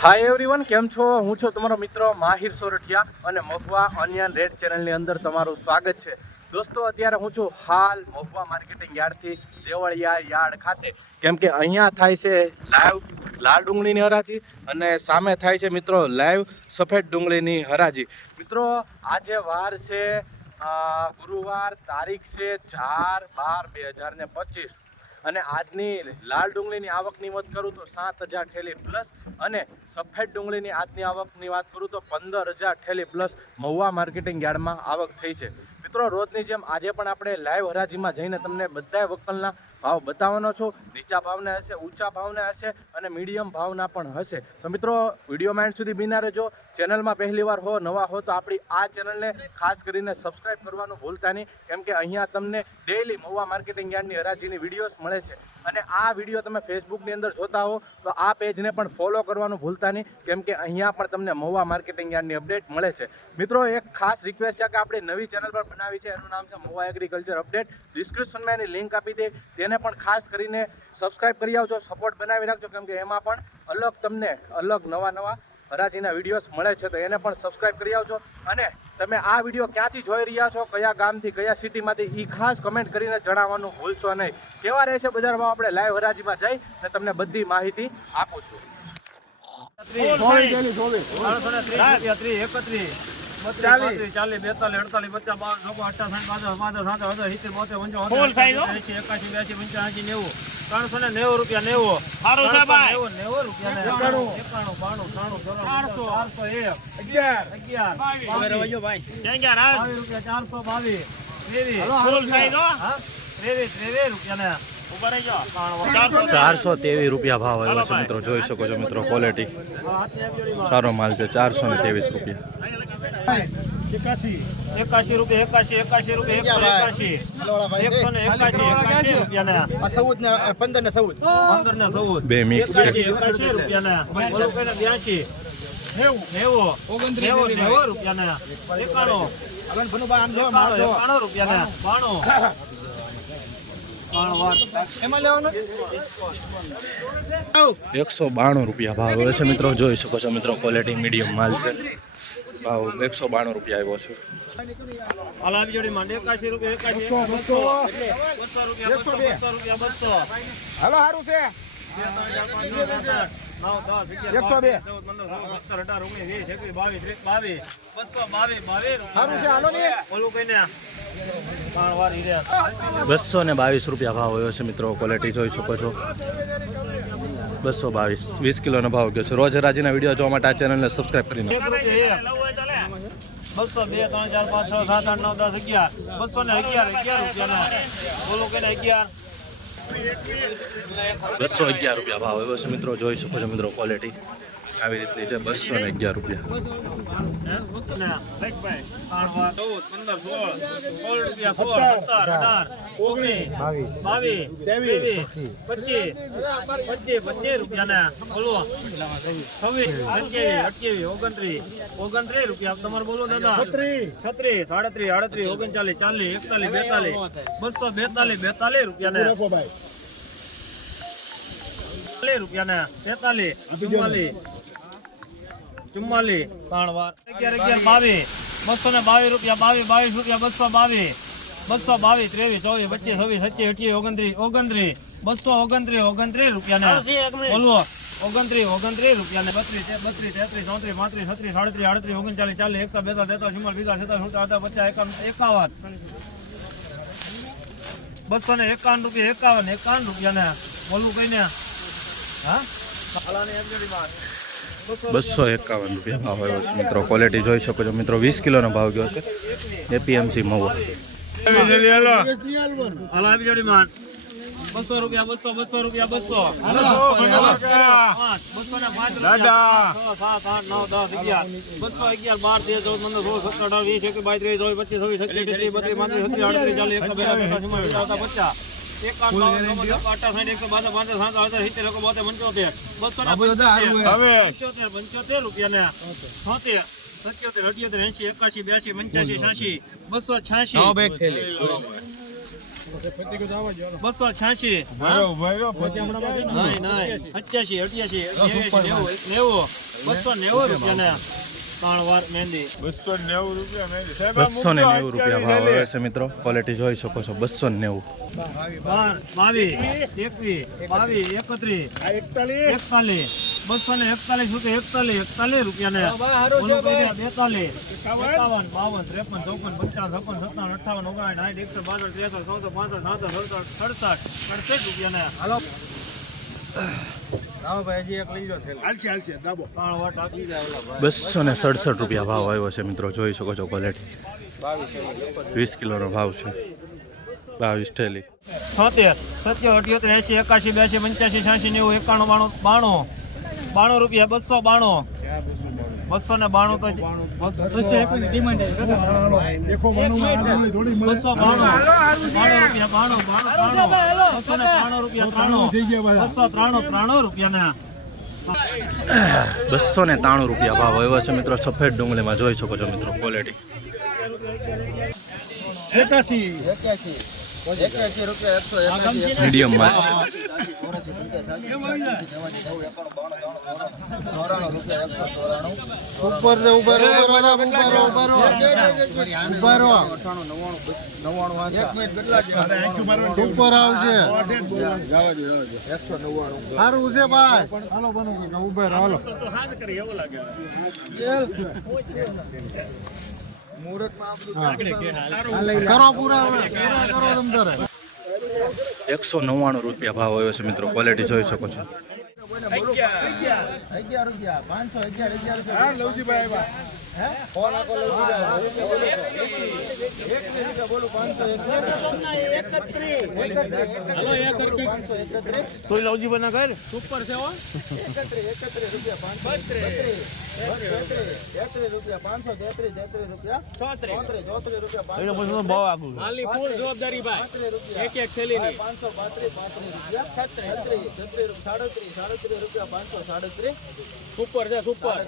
Hi everyone કેમ છો? હું છું તમારો મિત્ર માહિર સોરઠિયા અને મહુવા ઓનિયન રેડ ચેનલની અંદર તમારું સ્વાગત છે. દોસ્તો, અત્યારે હું છું હાલ મહુવા માર્કેટિંગ યાર્ડથી દેવળિયા યાર્ડ ખાતે. કેમ કે અહીંયા થાય છે લાઈવ લાલ ડુંગળીની હરાજી અને સામે થાય છે મિત્રો લાઈવ સફેદ ડુંગળીની હરાજી. મિત્રો, આજે વાર છે ગુરુવાર તારીખ છે ચાર બાર બે હજાર ને પચીસ. અને આજની લાલ ડુંગળીની આવકની વાત કરું તો સાત હજાર ઠેલી પ્લસ અને સફેદ ડુંગળીની આજની આવકની વાત કરું તો પંદર હજાર ઠેલી પ્લસ મહુવા માર્કેટિંગ યાર્ડમાં આવક થઈ છે. મિત્રો, રોજની જેમ આજે પણ આપણે લાઈવ હરાજીમાં જઈને તમને બધાય વકલના ભાવ બતાવવાનો છું, નીચા ભાવના હશે, ઊંચા ભાવના હશે અને મીડિયમ ભાવના પણ હશે. તો મિત્રો વિડીયોમાં એન્ડ સુધી બિના રહેજો. ચેનલમાં પહેલી વાર હો, નવા હો, તો આપણી આ ચેનલને ખાસ કરીને સબસ્ક્રાઇબ કરવાનું ભૂલતા નહીં. કેમ કે અહીંયા તમને ડેઈલી મહુવા માર્કેટિંગ યાર્ડની હરાજીની વિડીયોઝ મળે છે. અને આ વીડિયો તમે ફેસબુકની અંદર જોતા હો, તો આ પેજને પણ ફોલો કરવાનું ભૂલતા નહીં. કેમ કે અહીંયા પણ તમને મહુવા માર્કેટિંગ યાર્ડની અપડેટ મળે છે. મિત્રો, એક ખાસ રિક્વેસ્ટ છે કે આપણે નવી ચેનલ પર બનાવી છે. એનું નામ છે મહુવા એગ્રીકલ્ચર અપડેટ ડિસ્ક્રિપ્શનમાં એની લિંક આપી દે. તેને પણ ખાસ કરીને સબસ્ક્રાઈબ કરી આવજો સપોર્ટ બનાવી રાખજો કેમ કે એમાં પણ અલગ તમને અલગ નવા નવા હરાજીના વિડીયોઝ મળે છે તો એને પણ સબસ્ક્રાઈબ કરી આવજો. અને તમે આ વીડિયો ક્યાંથી જોઈ રહ્યા છો કયા ગામથી કયા સિટીમાંથી એ ખાસ કમેન્ટ કરીને જણાવવાનું ભૂલશો નહીં. કેવા રહેશે બજાર આપણે લાઈવ હરાજીમાં જઈ અને તમને બધી માહિતી આપું છું. એકત્રીસ, ચાલીસ, બેતાલીસ, અડતાલીસ, પચાસ, બાવન, છપ્પન, અઠ્ઠાવન, બાસઠ, પાંસઠ, સાસઠ, અડસઠ, સિત્તેર, બોતેર, પંચાવન, સિત્તેર, એંશી, પંચ્યાસી, નેવું. ત્રણસો ને નેવું રૂપિયા નેવું. ત્રણસો નેવું, નેવું રૂપિયા એકાણું, એકાણું, બાણું, ત્રાણું, ચોરાણું, ચારસો. એક. અગિયાર. બાવીસ, બાવીસ. રૂપિયા ચારસો બાવીસ. ચારસો તેવીસ રૂપિયા ભાવ આવ્યો છે મિત્રો. જોઈ શકો છો મિત્રો ક્વોલિટી સારો માલ છે. ચારસો ને ત્રેવીસ રૂપિયા. એકાશી. રૂપિયા એકાશી એકાશી રૂપિયા એકસો એકાશી. એકસો ને એકાશી એકાશી રૂપિયા ને ચૌદ ને પંદર ને ચૌદ. પંદર ને ચૌદ. બે મિક્સ એકાશી એકાશી રૂપિયા ને બ્યાસી નેવું. નેવું. નેવું રૂપિયા ને એકાણું. અગન ભનુબા આમ જો એકાણું એકાણું રૂપિયા ને બાણું. એકસો બાણું રૂપિયા ભાવ આવ્યો છે મિત્રો. જોઈ શકો છો મિત્રો ક્વોલિટી મીડિયમ માલ છે. ભાવ એકસો બાણું રૂપિયા આવ્યો છે. હાલ સારું છે. એકસો બે. બસો ને બાવીસ રૂપિયા ભાવ આવ્યો છે મિત્રો ક્વોલિટી જોઈ શકો છો. બસો બાવીસ વીસ કિલોનો ભાવ ગયો છે. રોજ રાજીના વીડિયો જોવા માટે આ ચેનલને સબસ્ક્રાઇબ કરી નાખો. બસો બે, ત્રણ, ચાર, પાંચ, છ, સાત, આઠ, નવ, દસ, અગિયાર. બસો ને અગિયાર અગિયાર રૂપિયા બોલો કે અગિયાર? બસો અગિયાર રૂપિયા ભાવ. એવો છે મિત્રો જોઈ શકો છો મિત્રો ક્વોલિટી આવી રીતની છે, બસો ને અગિયાર રૂપિયા. તમારે બોલો છત્રીસ સાડત્રીસ આડત્રીસ ઓગણચાલીસ ચાલીસ એકતાલીસ બેતાલીસ બસો બેતાલીસ બેતાલીસ રૂપિયા ને. રૂપિયા ને તેતાલીસ ચુમ્માલીસ ચુમ્માલીસ. ત્રણ વાર. અગિયાર અગિયાર બાવીસ. બસો ને બાવીસ રૂપિયા બાવીસ બાવીસ રૂપિયા બસો બાવીસ. બસો બાવીસ ત્રેવીસ ચોવીસ પચીસ છવ્વીસ સત્યાવીસ અઠ્યાવીસ ઓગણત્રીસ ઓગણત્રીસ. બસો ઓગણત્રીસ ઓગણત્રીસ રૂપિયા ને બોલવો. ઓગણત્રીસ ઓગણત્રીસ રૂપિયા ને બત્રીસ બત્રીસ તેત્રીસ ચોત્રીસ પાંત્રીસ છત્રીસ સાડત્રીસ આડત્રીસ ઓગણચાલીસ ચાલીસ એકસો બેતાલીસ તેતાલીસ ચુમ્માલીસ બીજા સત્તાવીસ અડતાલીસ પચાસ એકાવન એકાવન. બસો ને એકાવન રૂપિયા એકાવન એકાવન રૂપિયા ને બોલવું કઈ ને? હા કાલાની એક જોડી બાર. બસો એકાવન રૂપિયા ભાવ આવ્યો છે મિત્રો ક્વોલિટી જોઈ શકો છો મિત્રો વીસ કિલોનો ભાવ ગયો છે એપીએમસી માન બસો રૂપિયા બસો બસો રૂપિયા બસો બસો સાત આઠ નવ દસ અગિયાર બસો અગિયાર બાર તેર ચૌદ પંદર સોળ સત્તર અઢાર વીસ એકવીસ બાવીસ ત્રેવીસ ચોવીસ પચીસ છવ્વીસ સત્યાવીસ બત્રીસ ચાલીસ પચાસ સાઠ એકસો પંચોતેર. રૂપિયા ને છોતેર સત્યોતેર અઠ્યોતેર બ્યાસી પંચ્યાસી છ્યાસી બસો છ્યાસી. બસો છ્યાસી. પચ્યાસી અઠ્યાસી નેવું નેવું. બસો નેવું રૂપિયા ને ત્રણ વાર મહેંદી. બસો નેવું રૂપિયા મેં સાહેબ બસો ને નેવું રૂપિયા ભાવ આવે છે મિત્રો. ક્વોલિટી જોઈ શકો છો. બસો ને નેવું બાવીસ એકવીસ બાવીસ એકત્રીસ એકતાલીસ બસો ને એકતાલીસ રૂપિયા એકતાલીસ એકતાલીસ રૂપિયા ને બેતાલીસ એકાવન. બાવન ત્રેપન ચોપન પચાસ છપ્પન સત્તાવન અઠાવન ઓગણ સાઠ એકસો બાસઠ ત્રેસઠ ચૌસઠ પાંસઠ સાતસઠ સડસઠ સડસઠ અડસઠ રૂપિયા ને લાવો બસો ને સડસઠ રૂપિયા ભાવ આવ્યો છે મિત્રો જોઈ શકો છો ક્વોલિટી વીસ કિલોનો ભાવ છે. બાવીસ થેલી. છોતેર સત્યો અઠ્યોતેર એસી એકાશી બ્યાસી પંચ્યાસી છ્યાસી નેવું એકાણું બાણું બાણું. બાણું રૂપિયા બસો બાણું. બસો ને બાણું તો બસો બાણું બાણું રૂપિયા બાણું બાણું ત્રાણું બસો ને ત્રાણું રૂપિયા ત્રાણું. બસો ત્રાણું ત્રાણું રૂપિયા ના બસો ને ત્રાણું રૂપિયા ભાવ એવા છે મિત્રો. સફેદ ડુંગળીમાં જોઈ શકો છો મિત્રો ક્વોલિટી એકાસી એક્યાસી એક્યાસી રૂપિયા એકસો ચોરાણું ઉપર ઉપર ઉપર ઉપર ઉપર આવશે એકસો નવ્વાણું સારું છે ભાઈ હાલો બનો ઉભે રહો હાલો કરો પૂરા કરો તમ તારે એકસો નવ્વાણું રૂપિયા ભાવ આવ્યો છે મિત્રો. ક્વોલિટી જોઈ શકો છો. અગિયાર. રૂપિયા પાંચસો અગિયાર અગિયાર. ફોન આપો તો લવજી બના કર સુપર છે હો. જવાબદારી રૂપિયા એક એક થેલી ની પાંચસો પાંત્રીસ પાંત્રીસ રૂપિયા છત્રીસ છત્રીસ સાડત્રીસ સાડત્રીસ રૂપિયા પાંચસો સાડત્રીસ સુપર છે સુપર.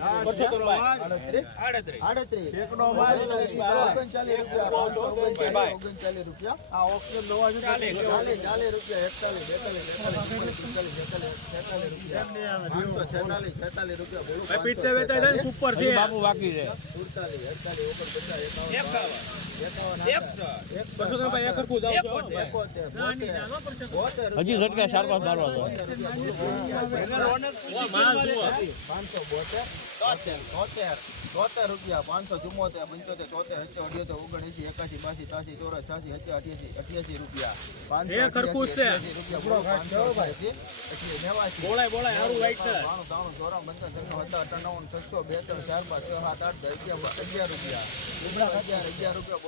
રૂપિયા. સુપર છે. બાપુ બાકી છે. સુડતાલીસ એકતાલીસ ઓગણપચાસ એકાવન. હજી ઝટકા ચાર પાંચ મારવા દો તોતેર રૂપિયા પાંચસો ચુમ્મોતેર પંચોતેર ચોતેર સત્તર અઢ્યોતેર ઓગણએંસી એકાસી બાસી ત્યાસી ચોરસ છાસી સત્તર અઠ્યાસી અઠ્યાસી રૂપિયા છસો બે ત્રણ ચાર પાંચ છ સાત આઠ અગિયાર રૂપિયા અગિયાર રૂપિયા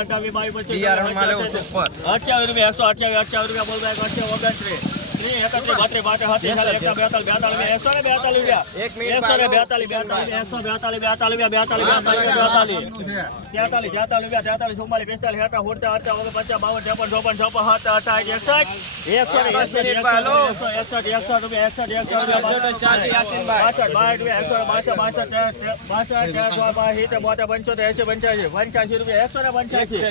અઠાવીસ બાવીસ પચીસ અઠ્યાવીસ રૂપિયા એકસો અઠ્યાવીસ અઠ્યાવીસ રૂપિયા બોલવા એક અઠ્યાવીસ ઓગણત્રીસ. પંચ્યાસી રૂપિયા એકસો ને પંચ્યાસી.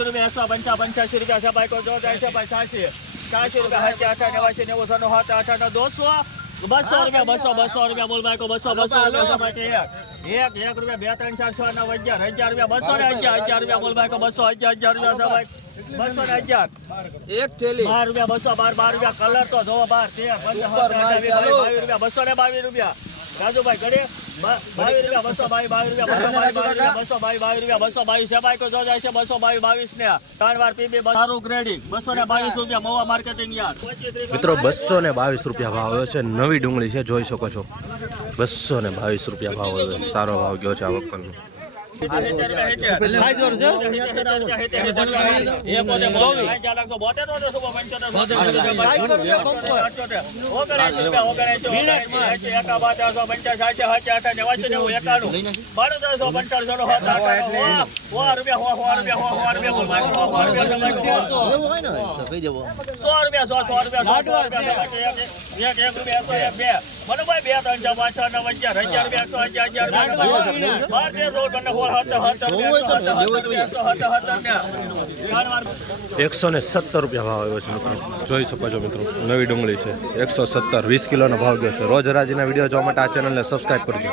રૂપિયા એકસો પંચા પંચ્યાસી રૂપિયા સફાઈ કો ચોત્રીસ છ્યાસી રૂપિયા સાચી અઠા નેવાસી નેવું સનું સાત અઠા દોસો બસો રૂપિયા બસો બસો રૂપિયા બોલ ભાઈ બસો બસો રૂપિયા એક. એક રૂપિયા બે ત્રણ ચાર છ નવ અગિયાર અગિયાર રૂપિયા બસો ને અગિયાર અગિયાર રૂપિયા બોલ ભાઈ બસો અગિયાર અગિયાર રૂપિયા બસો ને અગિયાર. એક થેલી. બાર રૂપિયા બસો બાર બાર રૂપિયા કલર તો જોવો બાર તેર પંદર રૂપિયા બસો ને બાવીસ રૂપિયા. રાજુભાઈ ઘડે બસો બાવીસ રૂપિયા બસો બાવીસ કો જો જાય છે બસો બાવીસ બાવીસ ને ત્રણ વાર પીબી સારું ક્રેડિટ બસો ને બાવીસ રૂપિયા મોવા માર્કેટિંગ યાર મિત્રો બસો ને બાવીસ રૂપિયા ભાવ આવ્યો છે. નવી ડુંગળી છે, જોઈ શકો છો. બસો ને બાવીસ રૂપિયા ભાવ આવ્યો સારો ભાવ ગયો છે આ વખતનો. સો રૂપિયા સો સો. રૂપિયા સો રૂપિયા એક રૂપિયા બે એક બે. બે ત્રણ ચાર પાંચ છ નવ અગિયાર અગિયાર રૂપિયા સો અગિયાર અગિયાર રૂપિયા બાર તેર ચૌદ પંદર એકસો ને સત્તર રૂપિયા ભાવ આવ્યો છે મિત્રો. જોઈ શકો છો મિત્રો, નવી ડુંગળી છે. એકસો સત્તર વીસ કિલોનો ભાવ ગયો છે. રોજ હરાજીના વીડિયો જોવા માટે આ ચેનલને સબસ્ક્રાઈબ કરજો.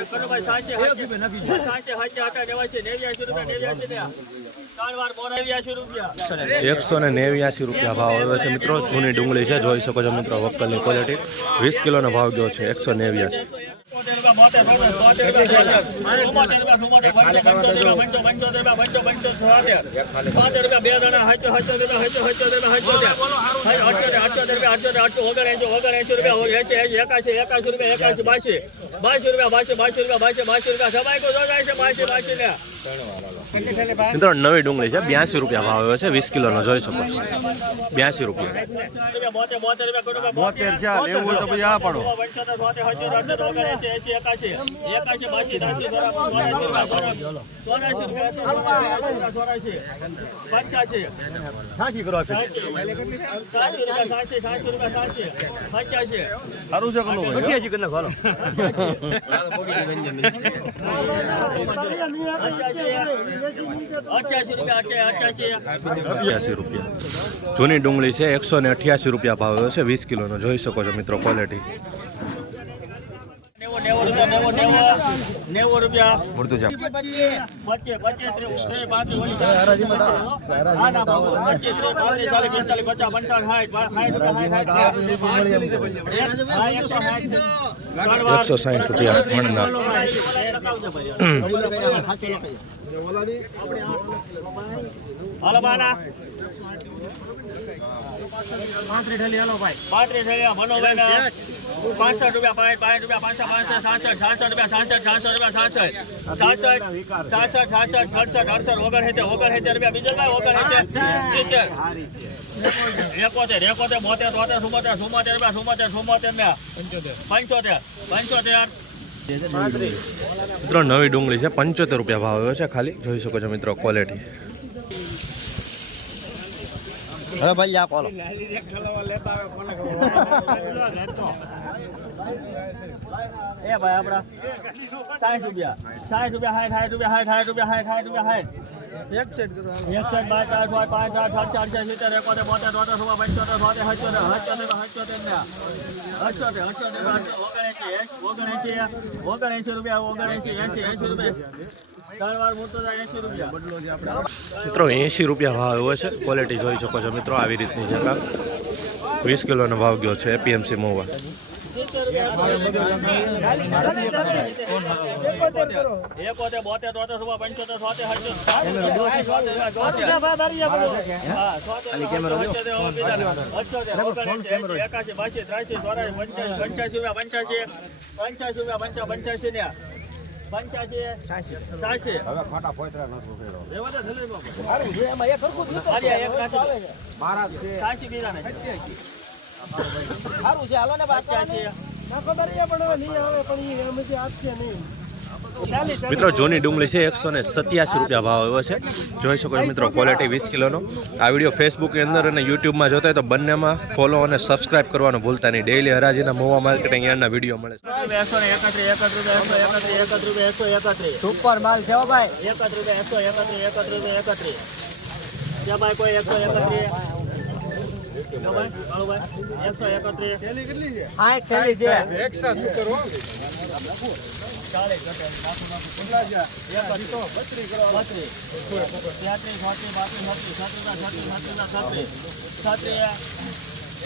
એકસો ને નેવ્યાસી રૂપિયા ભાવ આવ્યો છે મિત્રો. જૂની ડુંગળી છે જોઈ શકો છો મિત્રો વક્કલની ક્વોલિટી વીસ કિલોનો ભાવ ગયો છે એકસો નેવ્યાસી બાસી રૂપિયા બાસી બાસી રૂપિયા બાસી બાસી રૂપિયા સબાઈ કોઈ બાસી બાસી ને મિત્રો નવી ડુંગળી છે. બ્યાસી રૂપિયા ભાવ આવ્યો છે. વીસ કિલોનો જોઈ શકો છો. બ્યાસી રૂપિયા. બોતેર છે લેવું હોય તો પછી આ પાડો સારું છે કનું અઠ્યાસી રૂપિયા. જૂની ડુંગળી છે, એકસો ને અઠ્યાસી રૂપિયા ભાવ છે, વીસ કિલોનો. જોઈ શકો છો મિત્રો ક્વોલિટી નેવું નેવું રૂપિયા નેવું નેવું રૂપિયા. મળતું છે. પચીસ પચીસ ત્રીસ ત્રીસ પાંત્રીસ રૂપિયા મણના હાલો ભાઈ. પાંત્રીસ થયા મનોભાઈ ના પાંસઠ રૂપિયા પાંચ પાંચ રૂપિયા પાંચસો પાંચસો સાસઠ સાસઠ રૂપિયા સાસઠ સાસઠ રૂપિયા સાસઠ. સાસઠ સાસઠ સાસઠ સડસઠ અડસઠ ઓગણસિત્તેર ઓગણસિત્તેર રૂપિયા. બીજલભાઈ ઓગણસિત્તેર. સિત્તેર. એકોતેર એકોતેર બોતેર તોતેર સુમોતેર સુમોતેર રૂપિયા સુમોતેર સુમોતેર ને પંચોતેર. પંચોતેર. મિત્રો નવી ડુંગળી છે. પંચોતેર રૂપિયા ભાવ આવ્યો છે ખાલી. જોઈ શકો છો મિત્રો ક્વોલિટી હવે ભાઈ આ પાડો એ ભાઈ આપડા સાઠ રૂપિયા. સાઠ રૂપિયા સાઠ સાઠ રૂપિયા સાઠ સાઠ રૂપિયા સાઠ સાઠ રૂપિયા એક એકસઠ બાર ચાર છ પાંચ આઠ, સાત, ચાર ચાર સિત્તેર, એકોતેર, બોતેર તોતેર સોળ પંચોતેર, સોતેર હચોતેર હચોતેર હચોતેર ને હચોતેર હચોતેર ઓગણએંસી ઓગણએંસી ઓગણએંસી રૂપિયા ઓગણએંસી એસી એસી રૂપિયા. મિત્રો એંશી રૂપિયા ભાવ એવો છે ક્વોલિટી જોઈ શકો છો મિત્રો આવી રીતની છે વીસ કિલોનો ભાવ ગયો છે એપીએમસી મોવા પંચ્યાસી રૂપિયા પંચ્યાસી પંચાસી રૂપિયા પંચા ને પંચાસી સાસી. હવે ખોટા પોતરા નથી અરે એક કાચી મારા છે પણ બીજા ને સારું છે. હાલો ને પચાસી મિત્રો જૂની ડુંગળી છે એકસો ને સત્યાસી રૂપિયા ભાવ એવો છે. જોઈ શકો છો મિત્રો ક્વોલિટી વીસ કિલોનો. આ વીડિયો ફેસબુકની અંદર અને યુટ્યુબમાં જોતા હોય તો બંનેમાં ફોલો અને સબસ્ક્રાઇબ કરવાનું ભૂલતા નહીં. ડેઇલી હરાજીના મોવા માર્કેટિંગ યાર્ડના વીડિયો મળે છે. એકસો એકસો એકસો સુપર માલ છે હો ભાઈ. એકત્રીસ રૂપિયા એકસો એકત્રીસ. એકત્રીસ એકત્રીસ ભાઈ. કોઈ એકસો એકત્રીસ? એકસો એકત્રીસ હા એક થેલી છે ચાલીસ ઘટે નાખું નાખું બત્રીસ બત્રીસ.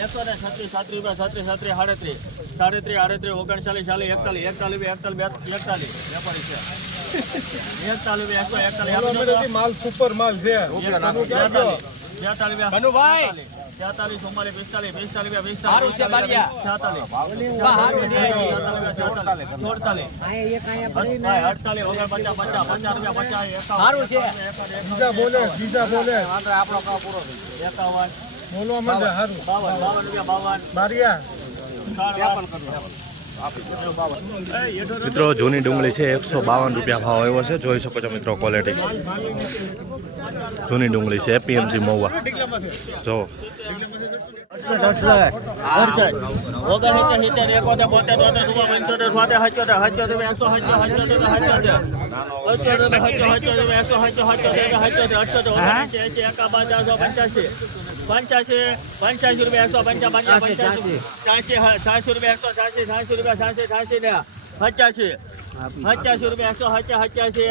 એકસો ને છત્રીસ છત્રીસ છત્રીસ સાડત્રીસ. સાડત્રીસ આડત્રીસ ઓગણચાલીસ ચાલીસ એકતાલીસ. એકતાલીસ એકતાલીસ એકતાલીસ. વેપારી છે. એકતાલીસ એકસો એકતાલીસ. માલ સુપર માલ છે. તેતાલીસ ચુમ્માલીસ પિસ્તાલીસ પિસ્તાલીસ પિસ્તાલીસ છેતાલીસ બોલવા માંડે હારું બાવન બાવન રૂપિયા બાવન. બારિયા. મિત્રો જૂની ડુંગળી છે એકસો બાવન રૂપિયા ભાવ આવ્યો છે જોઈ શકો છો મિત્રો ક્વોલિટી જૂની ડુંગળી છે એપીએમસી મહુવા જો પંચ્યાસી પંચ્યાસી પંચ્યાસી રૂપિયા એકસો પંચા પંચા પંચ્યાસી છ્યાસી રૂપિયા એકસો છ્યાસી છ્યાસી રૂપિયા છ્યાસી છ્યાસી ને સત્યાસી સત્યાસી રૂપિયા એકસો હચા હચાસી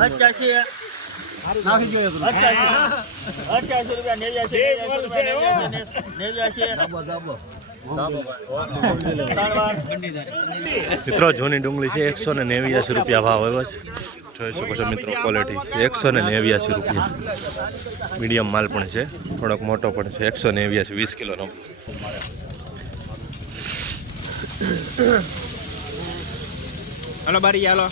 અઠ્યાસી અઠ્યાસી રૂપિયા નેવ્યાસી નેવ્યાસી મિત્રો, જૂની ડુંગળી છે, એકસો ને નેવ્યાસી રૂપિયા ભાવ આવ્યો છે. જોઈ શકો છો મિત્રો ક્વોલિટી એકસો ને નેવ્યાસી રૂપિયા. મીડિયમ માલ પણ છે. થોડોક મોટો પણ છે. એકસો નેવ્યાસી, વીસ કિલોનો હાલો, બારી, હાલો.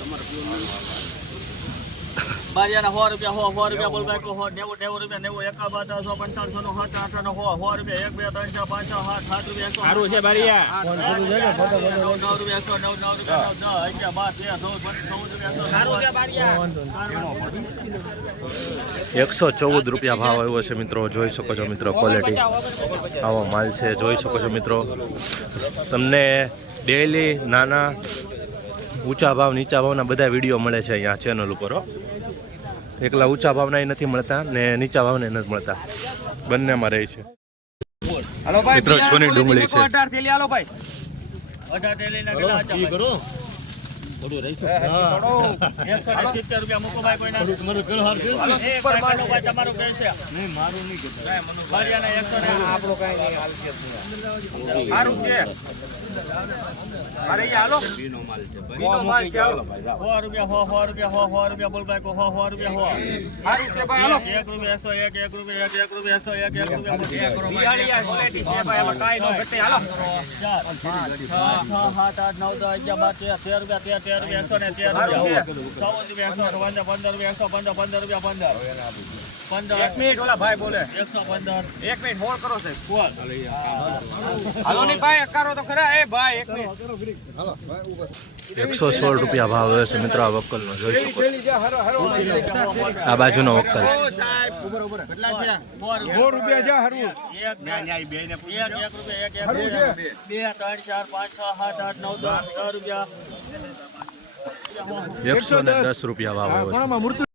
બારિયાના સો રૂપિયા સો સો રૂપિયા બોલ બાઈકો સો નેવું નેવું રૂપિયા નેવું એકાવન સો પંચાવન નો સાત આઠ નો સો સો રૂપિયા એક બે ત્રણ ચાર પાંચ છ સાત સાત રૂપિયા એકસો સારું છે બારિયા. નવ નવ રૂપિયા એકસો નવ નવ રૂપિયા નવ દસ અગિયાર બાર તેર ચૌદ ચૌદ રૂપિયા સારું છે બારિયા. એકસો ચૌદ રૂપિયા ભાવ આવ્યો છે મિત્રો જોઈ શકો છો મિત્રો ક્વોલિટી આવો માલ છે જોઈ શકો છો મિત્રો. તમને ડેઈલી નાના ઊંચા ભાવ નીચા ભાવના બધા વીડિયો મળે છે અહીંયા ચેનલ ઉપર હો. એકલા ઊંચા ભાવના નથી મળતા ને નીચા ભાવના નથી મળતા. બંનેમાં રહે છે. હાલો ભાઈ મિત્રો, જૂની ડુંગળી છે. અઢાર રૂપિયા મૂકો ભાઈ અઢાર ડેલીના કેટલા હતા ભાઈ? એકસો ને સિત્તેર રૂપિયા મૂકો ભાઈ કોઈના. એ ભાઈ કોઈનો ભાઈ તમારું કહે છે. બારિયાના એકસો ને સારું છે. અરે હાલો. બીનો માલ છે હાલો. સો રૂપિયા સો સો રૂપિયા સો સો રૂપિયા બોલ ભાઈ કો સો સો રૂપિયા સો સારું છે ભાઈ હાલો. એક રૂપિયા એકસો એક એક રૂપિયા એક એક રૂપિયા એકસો એક એક રૂપિયા ક્વોલિટી છે ભાઈ હાલો કાંઈ નો ઘટે. હાલો. ચાર. પાંચ છ છ સાત આઠ નવ દસ અગિયાર બાર તેર તેર રૂપિયા તેર તેર રૂપિયા એકસો ને તેર રૂપિયા. ચૌદ રૂપિયા એકસો પંદર પંદર રૂપિયા એકસો પંદર પંદર રૂપિયા પંદર. પંદર. એક મિનિટ ઓલા ભાઈ બોલે. એકસો પંદર. એક મિનિટ હોલ્ડ કરો સાહેબ. હાલો ભાઈ તો ખરા. એ ભાઈ એક મિનિટ. એકસો સોળ રૂપિયા ભાવ હવે છે મિત્રો આ વક્કલનો જોઈ શકો આ બાજુ નો વક્કલ સો રૂપિયા છે હારું. એક બે. રૂપિયા એક ત્રણ ચાર પાંચ છ સાત આઠ નવ દસ દસ રૂપિયા. એકસો ને દસ રૂપિયા છે.